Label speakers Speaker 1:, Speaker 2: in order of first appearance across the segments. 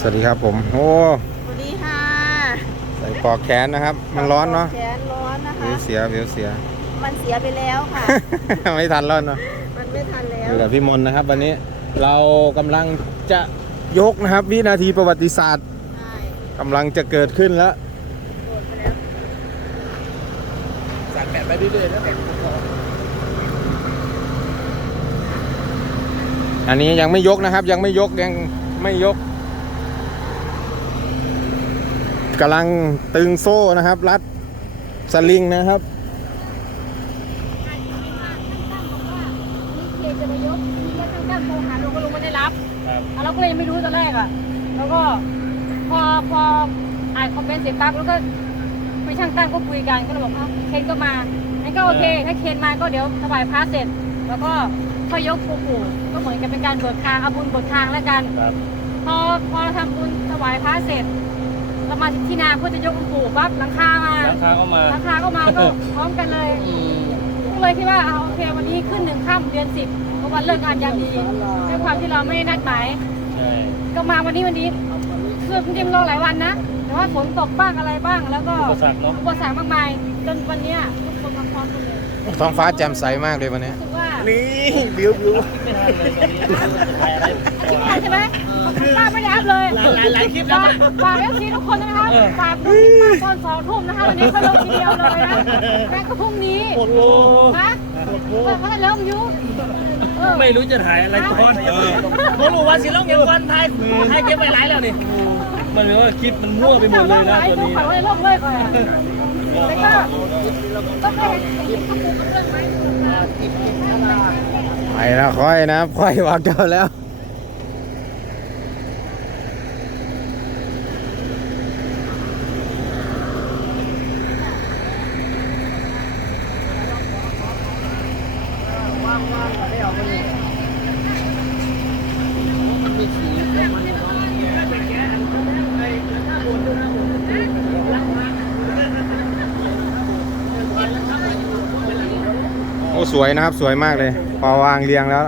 Speaker 1: สวัสดีครับผมโอ้
Speaker 2: สวัสดีค่ะ
Speaker 1: ใส่ปลอกแขนนะครับ มันร้อนเนาะ
Speaker 2: แขนร้อนนะ
Speaker 1: วิ
Speaker 2: คะ
Speaker 1: วเสียวิวเสีย
Speaker 2: มันเสียไปแล้วค่ะ
Speaker 1: ไม่ทันแล้วเนาะ
Speaker 2: มันไม่ทันแล้ว
Speaker 1: อยู่กับพี่มนต์นะครับ วันนี้เรากำลังจะยกนะครับ วินาทีประวัติศาสตร์
Speaker 2: ใช่
Speaker 1: กำลังจะเกิดขึ้นแล้ว
Speaker 2: โดนไปแล้ว
Speaker 3: สั่งแบตไปเรื่อยๆแล้วแต่พอ
Speaker 1: อันนี้ยังไม่ยกนะครับ ยังไม่ยกยังไม่ยก กำลังตึงโซ่นะครับ รัดสลิงนะครับ
Speaker 4: เคจะมายกที่ช่างตั้งโทรหาลุงก็ลุงไม่ได้รับเราก็เลยยังไม่รู้ตอนแรกอะ แล้วก็พอพออ่านคอมเมนต์เสร็จปั๊บแล้วก็คุยช่างตั้งก็คุยกันก็เลยบอกว่าเคนก็มางั้นก็โอเค ถ้าเคนมาก็เดี๋ยวถวายพระเสร็จ แล้วก็ค่อยยกปู่ปู่ก็เหมือนกับเป็นการเบิกทางเอาบุญเบิกทางแล้วกัน
Speaker 3: ครับ
Speaker 4: พอพอเราทำบุญถวายพระเสร็จ เรามาที่นาเพื่อจะยกองค์ปู่ปั๊บหลังคามา
Speaker 3: ราคาก็มา
Speaker 4: หลังคาก็มาก็พร้อมกันเลย
Speaker 3: อืม
Speaker 4: ก็เลยคิดว่าเอาโอเควันนี้ขึ้นหนึ่งค่ำเดือนสิบเพราะวันเลิกงานยามดีด้วยความที่เราไม่ได้นัดหมาย
Speaker 3: ใช่
Speaker 4: ก็มาวันนี้วันนี้คือจริงๆรอหลายวันนะแต่ว่าฝนตกบ้างอะไรบ้าง แล้วก็
Speaker 3: อุปสรรคเนาะ
Speaker 4: อุปสรรคมากมาย จนวันเนี้ยทุกคนมาพร้อมกันเลย
Speaker 1: ท้องฟ้าแจ่มใสมากเลยวันนี้
Speaker 4: รู้สึกว่า
Speaker 3: นี่บิวบิวไม่ทันเลยตอนนี้ถ่ายอะไร
Speaker 4: คิดทันใช่ไหมคุณป้าไม่ได้อัพเลย
Speaker 3: หลายหลายคลิปแล้ว
Speaker 4: ฝากฝากเอฟซีทุกคนนะคะฝากดูคลิปมาก่อนสองทุ่มนะคะวันนี้เขาลงทีเดียวเลยนะแม่ก็พรุ่งนี้
Speaker 3: โอ้โห
Speaker 4: นะเออเขาจะเริ่มยุเออ
Speaker 3: ไม่รู้จะถ่ายอะไรก่อนเพราะรู้ว่าสิลงยังวันถ่ายถ่ายเก็บไว้หลายแล้วนี่มันเหมือนว่าคลิปมันมั่วไปหมดเลยนะตอนนี้
Speaker 4: ไปแล้วก็ต้องให้เห็นข้อมูลเรื่องไหม
Speaker 1: ไปนะค่อยนะค่อยวางเจ้าแล้ว สวยนะครับสวยมากเลย พอวางเรียงแล้ว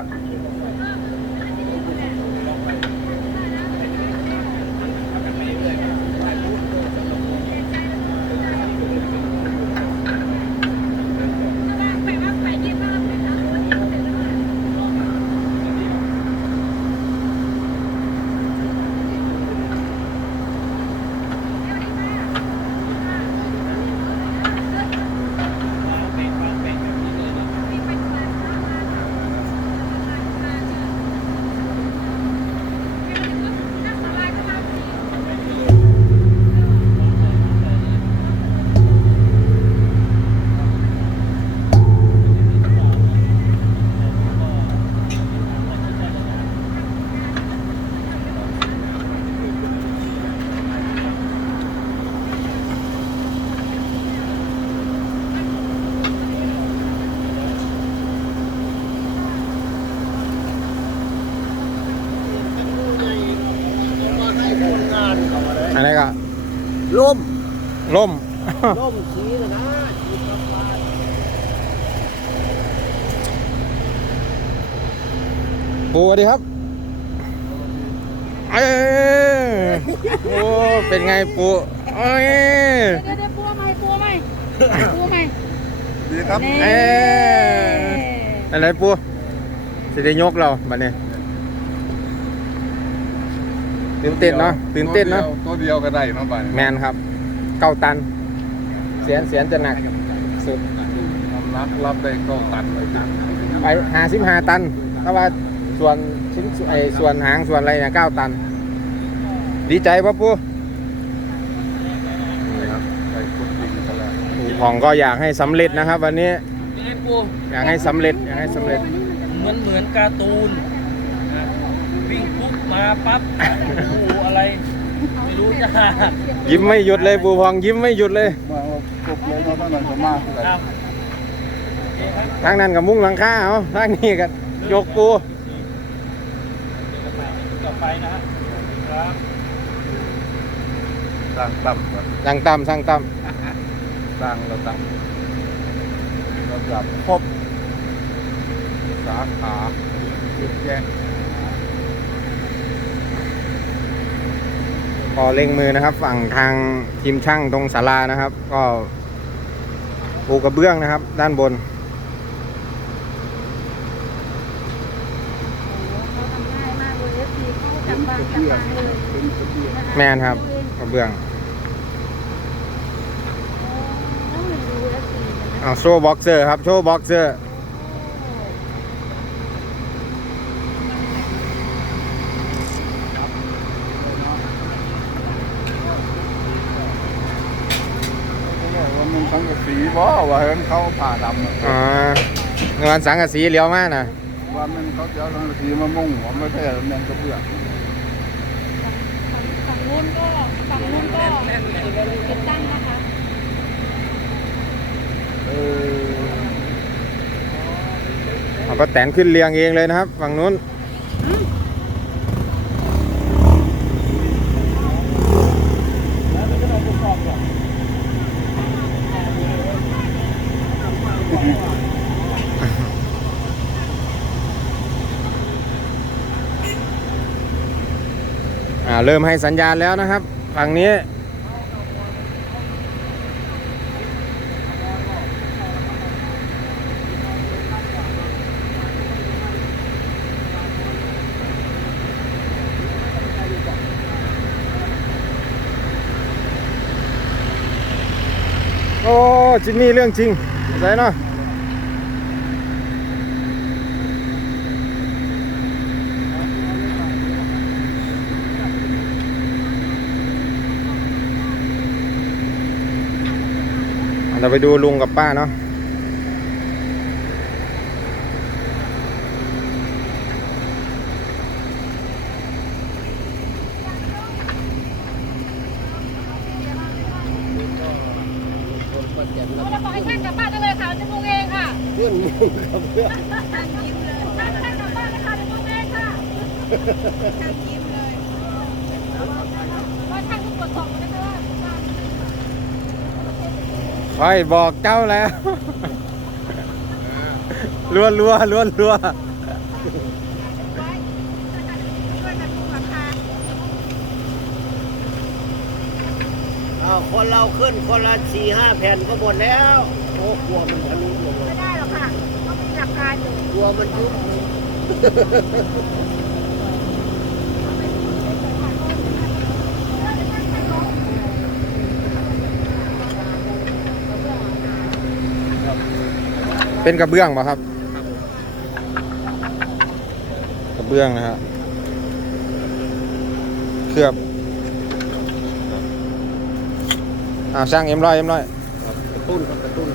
Speaker 1: อะไรก็
Speaker 3: ล่ม
Speaker 1: ล่ม
Speaker 3: ล่มสีนะนะ
Speaker 1: ปูสวัสดีครับเอ้ยโอ้เป็นไงปูเอ้ย
Speaker 4: เดี๋ยวเดี๋ยวปัวไหมปัวไหมปัวไหม
Speaker 3: ดีครับ
Speaker 1: เอ้ยอะไรปูจะได้ยกเราบัดนี้ตื่นเต้นเนาะตื่นเต้นเนาะ
Speaker 5: ตัวเดียวก็ได้เนาะบ้าน
Speaker 1: แมนครับ เก้าตัน เสียนเสียนจะหนักสุด
Speaker 5: น้ำหนักรับได้เก็ตันเลยนะ
Speaker 1: ไปหาสิบห้าตันก็ว่าส่วนชิ้นไอส่วนหางส่วนอะไรเนี่ยเก้าตัน ดีใจปะปู
Speaker 5: นี่ครับได้คุดดินกันแล้ว
Speaker 1: ปู่ผ่องก็อยากให้สำเร็จนะครับ วันนี้
Speaker 3: ยังไงปู
Speaker 1: อยากให้สำเร็จอยากให้สำเร็จ
Speaker 3: เหมือนเหมือนการ์ตูนนะวิ่งปุ๊บมาปั๊บ โอ้โหอะไรไม่รู้จะ
Speaker 1: ยิ้มไม่หยุดเลยปู่ผ่องยิ้มไม่หยุดเลย
Speaker 5: มาเอาจบเลยเนาะท่านหน่อยก็มากเลย
Speaker 3: ครับโอเคครับ
Speaker 1: ทางนั้นกับมุ้งหลังคาเอาทางนี้กันยกปู
Speaker 3: ต่อไปนะฮะครับ
Speaker 5: สร้างต่ำก่อน
Speaker 1: สั่งต่ำสั่งต่
Speaker 5: สร้างเราต่ำเราจับครบสาขาเยอะแยะ
Speaker 1: ก็เร่งมือนะครับ ฝั่งทางทีมช่างตรงศาลานะครับ ก็ปูกระเบื้องนะครับ ด้านบน
Speaker 4: เขาทำง่ายม
Speaker 5: นะเบียง
Speaker 1: แมนครับกระเบื้อง
Speaker 4: อ้ยดูเอฟซีนะ
Speaker 1: เอาโชว์บ็อกเซอร์ครับโชว์บ็อกเซอร์
Speaker 5: ว่ามันทั้งกระสีบ่ว่าเห็นเขาผ่าดำอะ
Speaker 1: อ่าเงินสังกะสีเลี้ยวมากนะ
Speaker 5: ว่ามันเขาจะเอาทั้งกระสีมามุ่งหัวไม่ใช่แมงกระเบื้อง
Speaker 4: ฝั่งนู้นก็ฝั่งนู้นก็ติดตั้งนะคะ
Speaker 5: เออ
Speaker 1: เอาป้าแตนขึ้นเรียงเองเลยนะครับ ฝั่งนู้น อ่าเริ่มให้สัญญาณแล้วนะครับฝั่งนี้โอ้จินนี่เรื่องจริงใช่เนาะ เราไปดูลุงกับป้าเนาะ
Speaker 4: เราจะบอกให้ช่างกลับบ้านได้เลยค่ะจะมุงเองค่ะ
Speaker 5: เรื่องมุ่งกระเบื้อง
Speaker 4: ช่างยิ้มเลยช่างช่างกลับบ้านเลยค่ะจะมุงเองค่ะช่างยิ้มเลยว่าช่างทุกคนส่งมาได้ไหมว่า
Speaker 1: คอยบอกเจ้าแล้วรัวรัวรัวรัว
Speaker 3: อ้าวคนเราขึ้นคนละสี่ห้าแผ่นก็หมดแล้วโอ้กลัวมันทะลุลงเลย
Speaker 2: ไม่ได้หรอกค่ะต้องมีหลักการอยู่
Speaker 3: กลัวมันยุบ
Speaker 1: เป็นกระเบื้องป่ะครับ กระเบื้องนะฮะเคลือบอ่าช่างเอ็มร้อยเอ็มร้อย
Speaker 3: กระตุ้นครับกระตุ้น